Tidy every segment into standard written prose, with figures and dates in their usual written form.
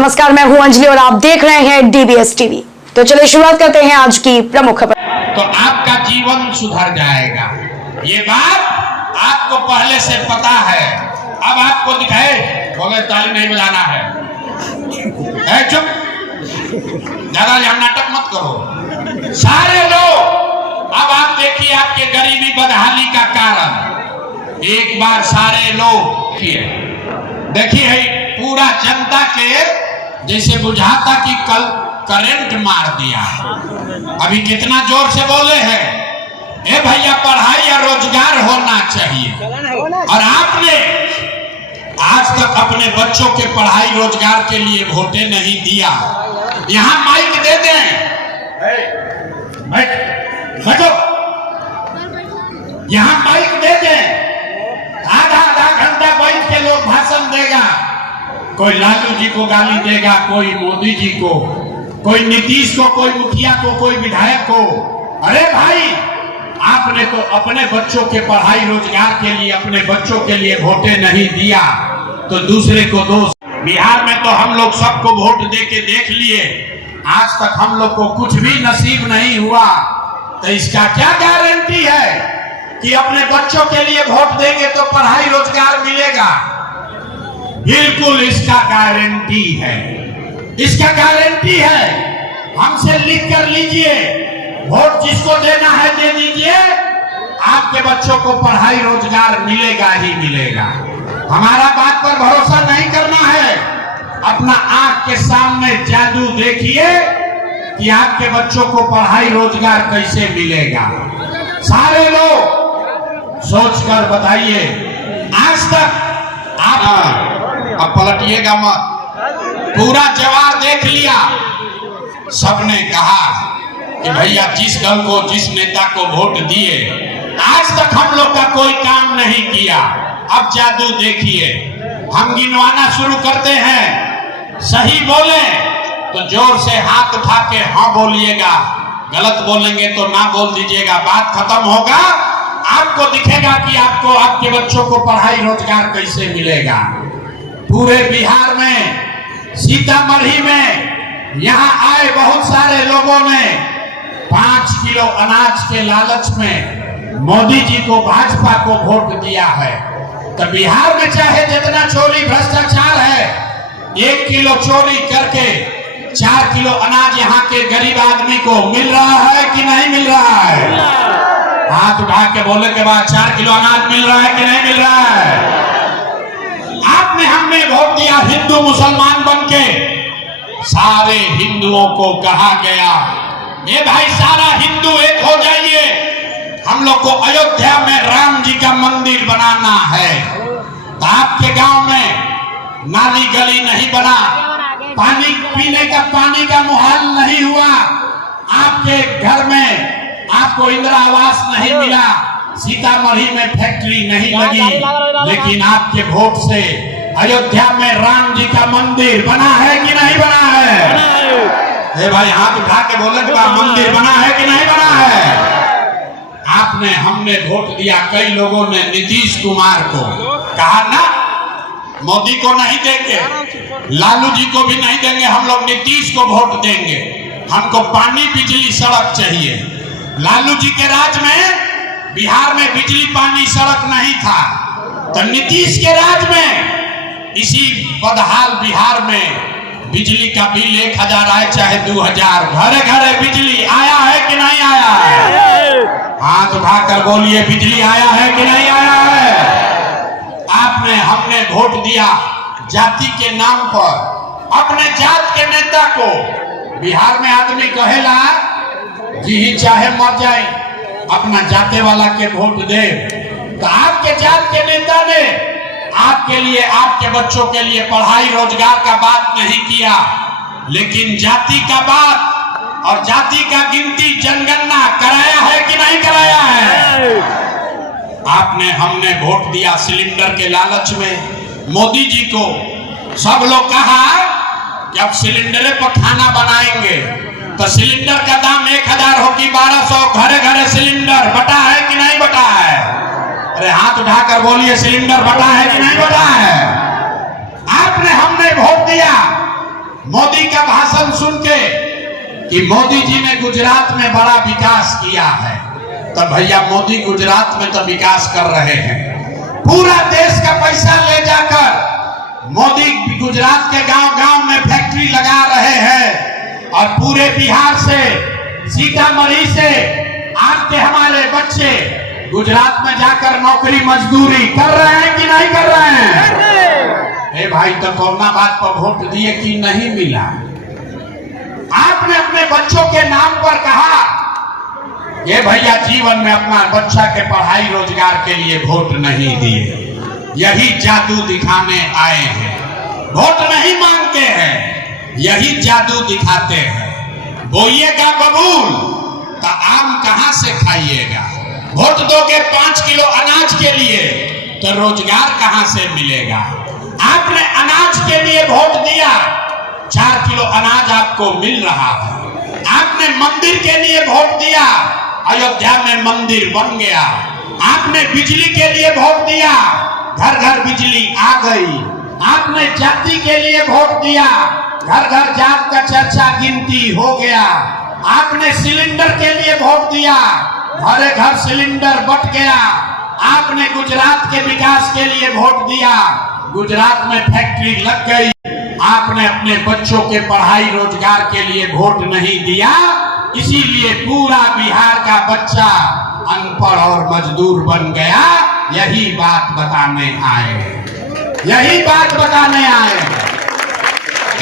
नमस्कार, मैं हूं अंजलि और आप देख रहे हैं डीबीएस टीवी। तो चलिए शुरुआत करते हैं आज की प्रमुख खबर। तो आपका जीवन सुधर जाएगा, ये बात आपको पहले से पता है। अब आपको दिखाए बोले ताली नहीं बजाना है, चुप, ज्यादा यहाँ नाटक मत करो। सारे लोग अब आप देखिए आपके गरीबी बदहाली का कारण एक बार सारे लोग देखिए पूरा जनता के जैसे बुझाता कि कल करंट मार दिया। अभी कितना जोर से बोले हैं, ए भैया पढ़ाई या रोजगार होना चाहिए। और आपने आज तक अपने बच्चों के पढ़ाई रोजगार के लिए वोटे नहीं दिया। यहाँ माइक दे दें, बैठो, यहाँ माइक दे दें, आधा घंटा बैठ के लोग भाषण देगा। कोई लालू जी को गाली देगा, कोई मोदी जी को, कोई नीतीश को, कोई मुखिया को, कोई विधायक को। अरे भाई, आपने तो अपने बच्चों के पढ़ाई रोजगार के लिए, अपने बच्चों के लिए वोटे नहीं दिया तो दूसरे को दोष। बिहार में तो हम लोग सबको वोट दे के देख लिए, आज तक हम लोग को कुछ भी नसीब नहीं हुआ। तो इसका क्या गारंटी है कि अपने बच्चों के लिए वोट देंगे तो पढ़ाई रोजगार मिलेगा? बिल्कुल इसका गारंटी है, इसका गारंटी है। हमसे लिख कर लीजिए, वोट जिसको देना है दे दीजिए, आपके बच्चों को पढ़ाई रोजगार मिलेगा ही मिलेगा। हमारा बात पर भरोसा नहीं करना है, अपना आंख के सामने जादू देखिए कि आपके बच्चों को पढ़ाई रोजगार कैसे मिलेगा। सारे लोग सोचकर बताइए, आज तक आप अब पलटिएगा मत, पूरा जवाब देख लिया। सबने कहा कि भैया जिस दल को, जिस नेता को वोट दिए, आज तक हम लोग का कोई काम नहीं किया। अब जादू देखिए, हम गिनवाना शुरू करते हैं, सही बोले तो जोर से हाथ उठा के हाँ बोलिएगा, गलत बोलेंगे तो ना बोल दीजिएगा। बात खत्म होगा, आपको दिखेगा कि आपको आपके बच्चों को पढ़ाई रोजगार कैसे मिलेगा। पूरे बिहार में, सीतामढ़ी में यहाँ आए बहुत सारे लोगों ने 5 किलो अनाज के लालच में मोदी जी को, भाजपा को वोट दिया है। तो बिहार में चाहे जितना चोरी भ्रष्टाचार है, 1 किलो चोरी करके 4 किलो अनाज यहाँ के गरीब आदमी को मिल रहा है कि नहीं मिल रहा है? हाथ उठा के बोले के बाद 4 किलो अनाज मिल रहा है कि नहीं मिल रहा है? आपने हमने वोट दिया हिंदू मुसलमान बनके, सारे हिंदुओं को कहा गया ये भाई सारा हिंदू एक हो जाइए, हम लोग को अयोध्या में राम जी का मंदिर बनाना है। तो आपके गांव में नाली गली नहीं बना, पानी पीने का पानी का मुहाल नहीं हुआ, आपके घर में आपको इंदिरा आवास नहीं मिला, सीतामढ़ी में फैक्ट्री नहीं लगी, लेकिन आपके वोट से अयोध्या में राम जी का मंदिर बना है कि नहीं बना है? ए भाई हाथ उठा के बोले कि मंदिर बना है कि नहीं बना है? आपने, हमने वोट दिया, कई लोगों ने नीतीश कुमार को कहा ना, मोदी को नहीं देंगे, लालू जी को भी नहीं देंगे, हम लोग नीतीश को वोट देंगे, हमको पानी बिजली सड़क चाहिए। लालू जी के राज में बिहार में बिजली पानी सड़क नहीं था, तो नीतीश के राज में इसी बदहाल बिहार में बिजली का बिल 1000 आए चाहे 2000, घरे घरे बिजली आया है कि नहीं आया है? हाथ उठाकर बोलिए, बिजली आया है कि नहीं आया है? आपने, हमने वोट दिया जाति के नाम पर, अपने जात के नेता को। बिहार में आदमी कहेला जी चाहे मर जाए, अपना जाते वाला के वोट दे। तो आपके जात के नेता ने आपके लिए, आपके बच्चों के लिए पढ़ाई रोजगार का बात नहीं किया, लेकिन जाति का बात और जाति का गिनती जनगणना कराया है कि नहीं कराया है? आपने, हमने वोट दिया सिलेंडर के लालच में मोदी जी को। सब लोग कहा कि अब सिलेंडर पर खाना बनाएंगे, तो सिलेंडर का दाम 1000 हो कि 1200, घरे घरे सिलेंडर बटा है कि नहीं बटा है? अरे हाथ उठाकर बोलिए, सिलेंडर बटा है कि नहीं बटा है? आपने, हमने वोट दिया मोदी का भाषण सुन के कि मोदी जी ने गुजरात में बड़ा विकास किया है, तो भैया मोदी गुजरात में तो विकास कर रहे हैं। पूरा देश का पैसा ले जाकर मोदी गुजरात के गांव-गांव में फैक्ट्री लगा रहे हैं और पूरे बिहार से, सीतामढ़ी से आज के हमारे बच्चे गुजरात में जाकर नौकरी मजदूरी कर रहे हैं कि नहीं कर रहे हैं? भाई, तो कोरोना बात पर वोट दिए कि नहीं मिला? आपने अपने बच्चों के नाम पर कहा, ये भैया जीवन में अपना बच्चा के पढ़ाई रोजगार के लिए वोट नहीं दिए, यही जादू दिखाने आए हैं। वोट नहीं मांगते हैं, यही जादू दिखाते हैं। बोइएगा बबूल तो आम कहां से खाइएगा? वोट दोगे 5 किलो अनाज के लिए तो रोजगार कहां से मिलेगा? आपने अनाज के लिए वोट दिया, 4 किलो अनाज आपको मिल रहा है। आपने मंदिर के लिए वोट दिया, अयोध्या में मंदिर बन गया। आपने बिजली के लिए वोट दिया, घर घर बिजली आ गई। आपने जाति के लिए वोट दिया, घर घर जात का चर्चा गिनती हो गया। आपने सिलेंडर के लिए वोट दिया, घरे घर सिलेंडर बट गया। आपने गुजरात के विकास के लिए वोट दिया, गुजरात में फैक्ट्री लग गई। आपने अपने बच्चों के पढ़ाई रोजगार के लिए वोट नहीं दिया, इसीलिए पूरा बिहार का बच्चा अनपढ़ और मजदूर बन गया। यही बात बताने आए, यही बात बताने आए।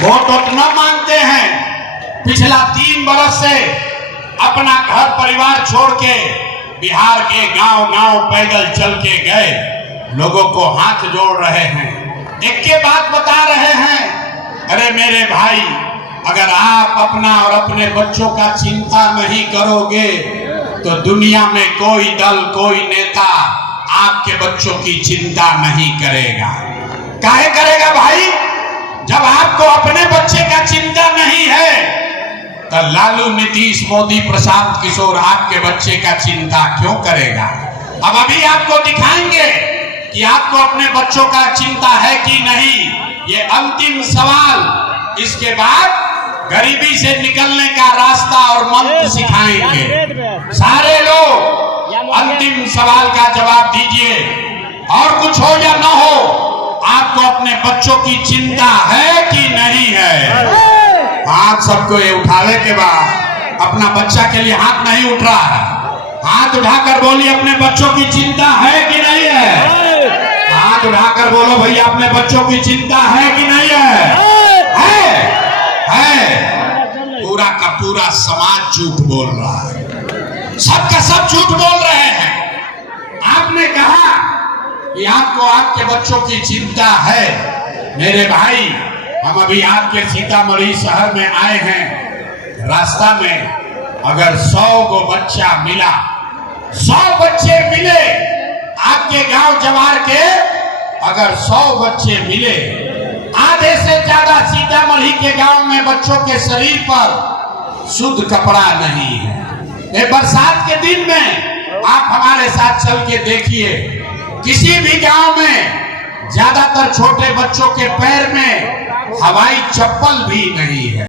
वोट न मांगते हैं। पिछला 3 बरस से अपना घर परिवार छोड़ के बिहार के गांव-गांव पैदल चल के गए, लोगों को हाथ जोड़ रहे हैं, एक के बात बता रहे हैं। अरे मेरे भाई, अगर आप अपना और अपने बच्चों का चिंता नहीं करोगे तो दुनिया में कोई दल, कोई नेता आपके बच्चों की चिंता नहीं करेगा। काहे करेगा भाई? जब आपको अपने बच्चे का चिंता नहीं है तो लालू, नीतीश, मोदी, प्रशांत किशोर आपके बच्चे का चिंता क्यों करेगा? अब अभी आपको दिखाएंगे कि आपको अपने बच्चों का चिंता है कि नहीं। ये अंतिम सवाल, इसके बाद गरीबी से निकलने का रास्ता और मंत्र सिखाएंगे। सारे लोग अंतिम सवाल का जवाब दीजिए, और कुछ हो या ना हो, आपको अपने बच्चों की चिंता है कि नहीं है? हाथ सबको ये उठावे के बाद, अपना बच्चा के लिए हाथ नहीं उठ रहा है, हाथ उठाकर बोलिए अपने बच्चों की चिंता है कि नहीं है? हाथ उठाकर बोलो भैया, अपने बच्चों की चिंता है कि नहीं है? पूरा का पूरा समाज झूठ बोल रहा है, सबका सब झूठ बोल रहे हैं। आपने कहा कि आपको आपके बच्चों की चिंता है। मेरे भाई, हम अभी आपके सीतामढ़ी शहर में आए हैं। रास्ता में अगर 100 को बच्चा मिला, 100 बच्चे मिले आपके गांव जवार के, अगर 100 बच्चे मिले, आधे से ज्यादा सीतामढ़ी के गांव में बच्चों के शरीर पर शुद्ध कपड़ा नहीं है। ये बरसात के दिन में आप हमारे साथ चल के देखिए, किसी भी गांव में ज्यादातर छोटे बच्चों के पैर में हवाई चप्पल भी नहीं है।